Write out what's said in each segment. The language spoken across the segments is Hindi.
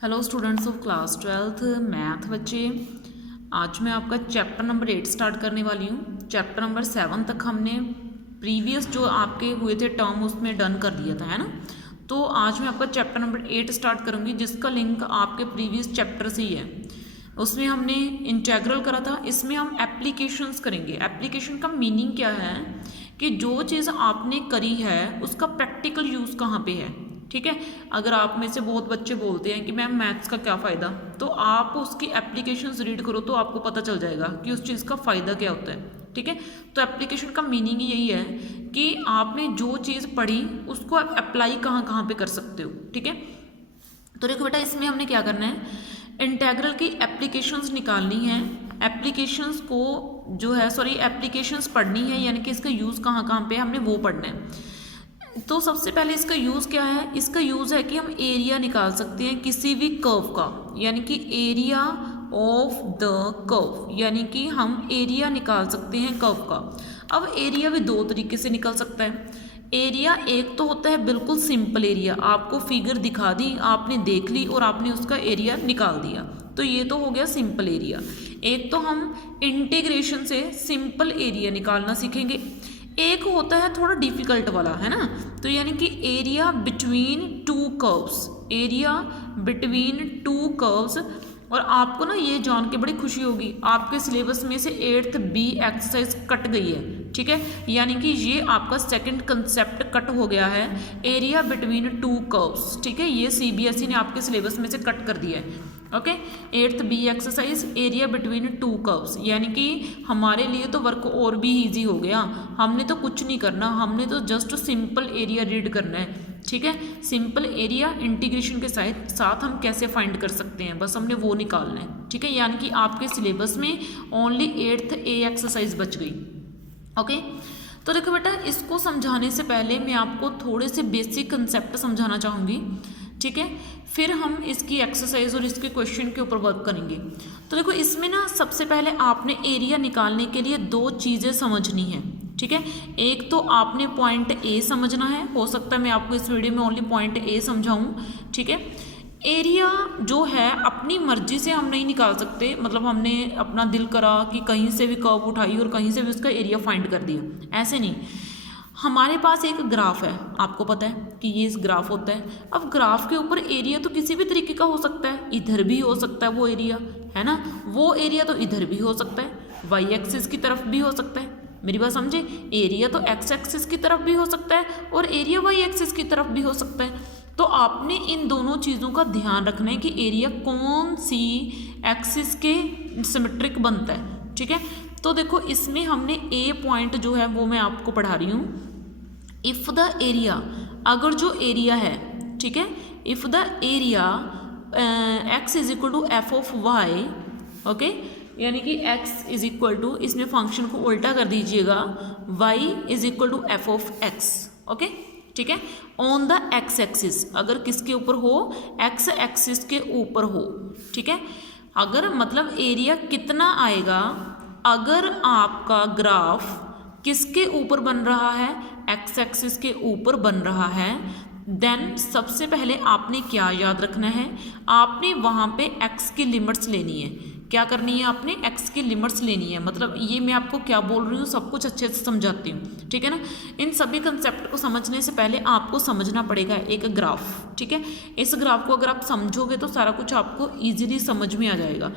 Hello students of class 12th math बच्चे। आज मैं आपका चैप्टर नंबर 8 स्टार्ट करने वाली हूँ। चैप्टर नंबर 7 तक हमने प्रीवियस जो आपके हुए थे टर्म उसमें डन कर दिया था, है ना। तो आज मैं आपका चैप्टर नंबर 8 स्टार्ट करूँगी, जिसका लिंक आपके प्रीवियस चैप्टर से ही है। उसमें हमने इंटेग्रल करा था, इसमें हम एप्लीकेशंस करेंगे। एप्लीकेशन का मीनिंग क्या है कि जो चीज़ आपने करी है उसका प्रैक्टिकल यूज़ कहाँ पे है, ठीक है। अगर आप में से बहुत बच्चे बोलते हैं कि मैम मैथ्स का क्या फ़ायदा, तो आप उसकी एप्लीकेशंस रीड करो तो आपको पता चल जाएगा कि उस चीज़ का फ़ायदा क्या होता है, ठीक है। तो एप्लीकेशन का मीनिंग यही है कि आपने जो चीज़ पढ़ी उसको आप अप्लाई कहाँ कहाँ पे कर सकते हो, ठीक है। तो देखो बेटा, इसमें हमने क्या करना है, इंटेग्रल की एप्लीकेशंस निकालनी है। एप्लीकेशंस को जो है एप्लीकेशंस पढ़नी है, यानी कि इसका यूज़ कहाँ कहाँ पे हमने वो पढ़ना है। तो सबसे पहले इसका यूज़ क्या है, इसका यूज़ है कि हम एरिया निकाल सकते हैं किसी भी कर्व का, यानी कि एरिया ऑफ द कर्व, यानी कि हम एरिया निकाल सकते हैं कर्व का। अब एरिया भी दो तरीके से निकल सकता है। एरिया एक तो होता है बिल्कुल सिंपल एरिया, आपको फिगर दिखा दी, आपने देख ली और आपने उसका एरिया निकाल दिया, तो ये तो हो गया सिंपल एरिया। एक तो हम इंटीग्रेशन से सिंपल एरिया निकालना सीखेंगे। एक होता है थोड़ा डिफिकल्ट वाला, है ना। तो यानी कि area between two curves, area between two curves. और आपको ना ये जान के बड़ी खुशी होगी, आपके सिलेबस में से 8th B एक्सरसाइज कट गई है, ठीक है। यानी कि ये आपका सेकंड कंसेप्ट कट हो गया है, एरिया बिटवीन टू कर्व्स, ठीक है। ये CBSE ने आपके सिलेबस में से कट कर दिया है, okay. 8th B exercise area between two curves, यानी कि हमारे लिए तो वर्क और भी इजी हो गया। हमने तो कुछ नहीं करना, हमने तो जस्ट सिंपल एरिया रीड करना है, ठीक है। सिंपल एरिया इंटीग्रेशन के साथ हम कैसे फाइंड कर सकते हैं, बस हमने वो निकालना है, ठीक है। यानी कि आपके सिलेबस में ओनली 8th A एक्सरसाइज बच गई, ओके। तो देखो बेटा, इसको समझाने से पहले मैं आपको थोड़े से बेसिक कंसेप्ट समझाना चाहूँगी, ठीक है। फिर हम इसकी एक्सरसाइज और इसके क्वेश्चन के ऊपर वर्क करेंगे। तो देखो, इसमें ना सबसे पहले आपने एरिया निकालने के लिए दो चीज़ें समझनी है, ठीक है। एक तो आपने पॉइंट A समझना है, हो सकता है मैं आपको इस वीडियो में ओनली पॉइंट A समझाऊं, ठीक है। एरिया जो है अपनी मर्जी से हम नहीं निकाल सकते, मतलब हमने अपना दिल करा कि कहीं से भी कर्व उठाई और कहीं से भी उसका एरिया फाइंड कर दिया, ऐसे नहीं। हमारे पास एक ग्राफ है, आपको पता है कि ये इस ग्राफ होता है। अब ग्राफ के ऊपर एरिया तो किसी भी तरीके का हो सकता है, इधर भी हो सकता है वो एरिया, है ना। वो एरिया तो इधर भी हो सकता है, वाई एक्सिस की तरफ भी हो सकता है, मेरी बात समझे। एरिया तो एक्स एक्सिस की तरफ भी हो सकता है और एरिया वाई एक्सिस की तरफ भी हो सकता है। तो आपने इन दोनों चीज़ों का ध्यान रखना है कि एरिया कौन सी एक्सिस के सिमेट्रिक बनता है, ठीक है। तो देखो, इसमें हमने A पॉइंट जो है वो मैं आपको पढ़ा रही हूँ। इफ़ द एरिया, अगर जो एरिया है, ठीक है, if the area x is equal to F of Y, okay, यानी कि x इज इक्वल टू, इसमें फंक्शन को उल्टा कर दीजिएगा, y is equal to F of x, okay, ठीक है। ऑन द x एक्सिस, अगर किसके ऊपर हो, x एक्सिस के ऊपर हो, ठीक है। अगर मतलब एरिया कितना आएगा, अगर आपका ग्राफ किसके ऊपर बन रहा है, एक्स एक्सिस के ऊपर बन रहा है, देन सबसे पहले आपने क्या याद रखना है, आपने वहाँ पे x की लिमिट्स लेनी है। क्या करनी है, आपने x की लिमिट्स लेनी है। मतलब ये मैं आपको क्या बोल रही हूँ सब कुछ अच्छे से समझाती हूँ, ठीक है ना। इन सभी कंसेप्ट को समझने से पहले आपको समझना पड़ेगा एक ग्राफ, ठीक है। इस ग्राफ को अगर आप समझोगे तो सारा कुछ आपको ईजिली समझ में आ जाएगा।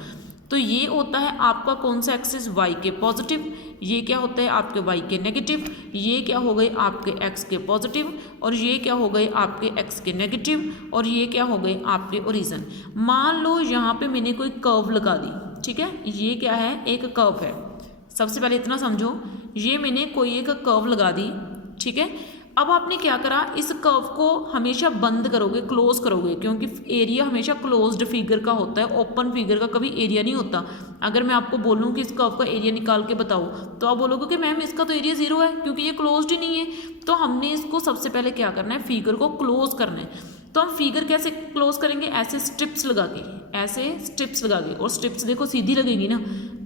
तो ये होता है आपका कौन सा एक्सिस, y के पॉजिटिव, ये क्या होता है आपके y के नेगेटिव, ये क्या हो गए आपके x के पॉजिटिव, और ये क्या हो गए आपके x के नेगेटिव, और ये क्या हो गए आपके ओरिजिन। मान लो यहाँ पे मैंने कोई कर्व लगा दी, ठीक है, ये क्या है, एक कर्व है। सबसे पहले इतना समझो, ये मैंने कोई एक कर्व लगा दी, ठीक है। अब आपने क्या करा, इस कर्व को हमेशा बंद करोगे, क्लोज करोगे, क्योंकि एरिया हमेशा क्लोज्ड फिगर का होता है, ओपन फिगर का कभी एरिया नहीं होता। अगर मैं आपको बोलूँ कि इस कर्व का एरिया निकाल के बताओ, तो आप बोलोगे कि मैम इसका तो एरिया 0 है क्योंकि ये क्लोज्ड ही नहीं है। तो हमने इसको सबसे पहले क्या करना है, फिगर को क्लोज करना है। तो हम फिगर कैसे क्लोज करेंगे, ऐसे स्ट्रिप्स लगा के, ऐसे स्ट्रिप्स लगा के, और स्ट्रिप्स देखो सीधी लगेगी ना,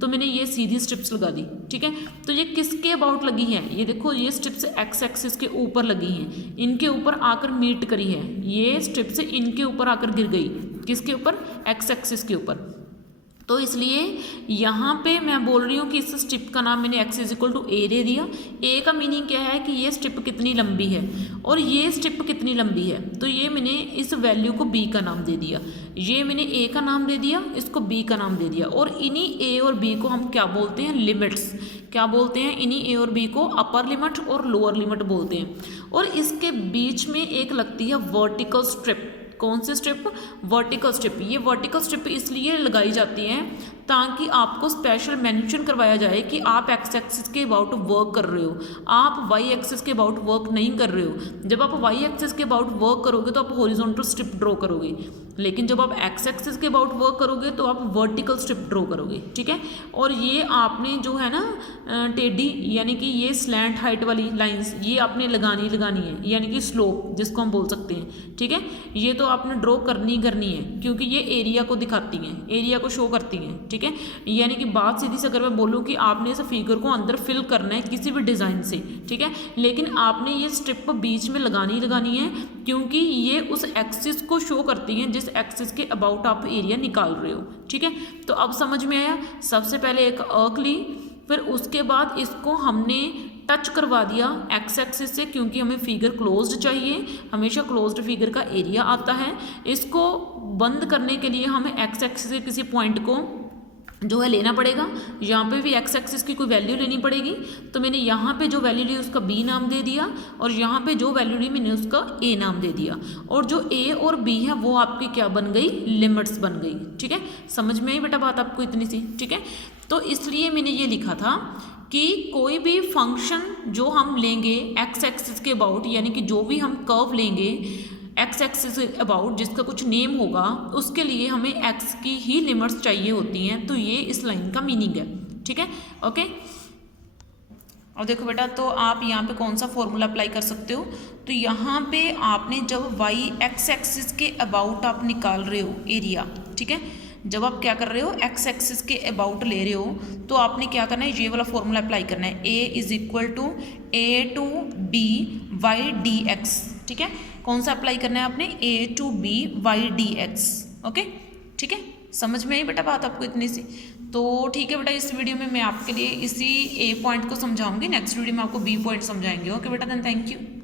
तो मैंने ये सीधी स्ट्रिप्स लगा दी, ठीक है। तो ये किसके अबाउट लगी है, ये देखो, ये स्ट्रिप्स एक्स एक्सिस के ऊपर लगी हैं, इनके ऊपर आकर मीट करी है, ये स्ट्रिप्स इनके ऊपर आकर गिर गई, किसके ऊपर, एक्स एक्सिस के ऊपर। तो इसलिए यहाँ पे मैं बोल रही हूँ कि इस स्ट्रिप का नाम मैंने x इज इक्वल टू ए दे दिया। ए का मीनिंग क्या है कि ये स्ट्रिप कितनी लंबी है और ये स्ट्रिप कितनी लंबी है, तो ये मैंने इस वैल्यू को b का नाम दे दिया, ये मैंने a का नाम दे दिया, इसको b का नाम दे दिया। और इन्हीं a और b को हम क्या बोलते हैं, लिमिट्स। क्या बोलते हैं, इन्हीं a और b को अपर लिमिट और लोअर लिमिट बोलते हैं। और इसके बीच में एक लगती है वर्टिकल स्ट्रिप। कौन सी स्ट्रिप, वर्टिकल स्ट्रिप। ये वर्टिकल स्ट्रिप इसलिए लगाई जाती है ताकि आपको स्पेशल मेंशन करवाया जाए कि आप एक्स एक्सिस के अबाउट वर्क कर रहे हो, आप वाई एक्सिस के अबाउट वर्क नहीं कर रहे हो। जब आप वाई एक्सिस के अबाउट वर्क करोगे तो आप हॉरिजॉन्टल स्ट्रिप ड्रॉ करोगे, लेकिन जब आप एक्स एक्सिस के अबाउट वर्क करोगे तो आप वर्टिकल स्ट्रिप ड्रॉ करोगे, ठीक है। और ये आपने जो है ना टेढ़ी यानी कि ये स्लैंट हाइट वाली लाइंस ये आपने लगानी है, यानी कि स्लोप जिसको हम बोल सकते हैं, ठीक है। ये तो आपने ड्रॉ करनी है क्योंकि ये एरिया को दिखाती हैं, एरिया को शो करती हैं, ठीक है। यानी कि बात सीधी से अगर मैं बोलूँ कि आपने इस फिगर को अंदर फिल करना है किसी भी डिज़ाइन से, ठीक है, लेकिन आपने ये स्ट्रिप बीच में लगानी है क्योंकि ये उस एक्सिस को शो करती हैं जिस एक्सिस के अबाउट आप एरिया निकाल रहे हो, ठीक है। तो अब समझ में आया, सबसे पहले एक अर्क ली, फिर उसके बाद इसको हमने टच करवा दिया एक्स एक्सिस से क्योंकि हमें फिगर क्लोज्ड चाहिए, हमेशा क्लोज्ड फिगर का एरिया आता है। इसको बंद करने के लिए हमें एक्स एक्सिस के किसी पॉइंट को जो है लेना पड़ेगा, यहाँ पे भी एक्स एक्सिस की कोई वैल्यू लेनी पड़ेगी। तो मैंने यहाँ पे जो वैल्यू ली उसका b नाम दे दिया और यहाँ पे जो वैल्यू ली मैंने उसका a नाम दे दिया। और जो a और b है वो आपकी क्या बन गई, लिमिट्स बन गई, ठीक है। समझ में आई बेटा बात आपको इतनी सी, ठीक है। तो इसलिए मैंने ये लिखा था कि कोई भी फंक्शन जो हम लेंगे एक्स एक्सिस के अबाउट, यानी कि जो भी हम कर्व लेंगे एक्स एक्सिस अबाउट जिसका कुछ नेम होगा, उसके लिए हमें एक्स की ही लिमिट्स चाहिए होती हैं। तो ये इस लाइन का मीनिंग है, ठीक है, ओके। और देखो बेटा, तो आप यहाँ पे कौन सा फॉर्मूला अप्लाई कर सकते हो, तो यहाँ पे आपने जब वाई एक्स एक्सिस के अबाउट आप निकाल रहे हो एरिया, ठीक है, जब आप क्या कर रहे हो एक्स एक्सिस के अबाउट ले रहे हो तो आपने क्या करना है, ये वाला फॉर्मूला अप्लाई करना है, a is equal to A to B Y D X, ठीक है। कौन सा अप्लाई करना है आपने, a to B Y D X, okay, ठीक है। समझ में आई बेटा बात आपको इतनी सी। तो ठीक है बेटा, इस वीडियो में मैं आपके लिए इसी a पॉइंट को समझाऊंगी, नेक्स्ट वीडियो में आपको b पॉइंट समझाएंगे। ओके बेटा, देन थैंक यू।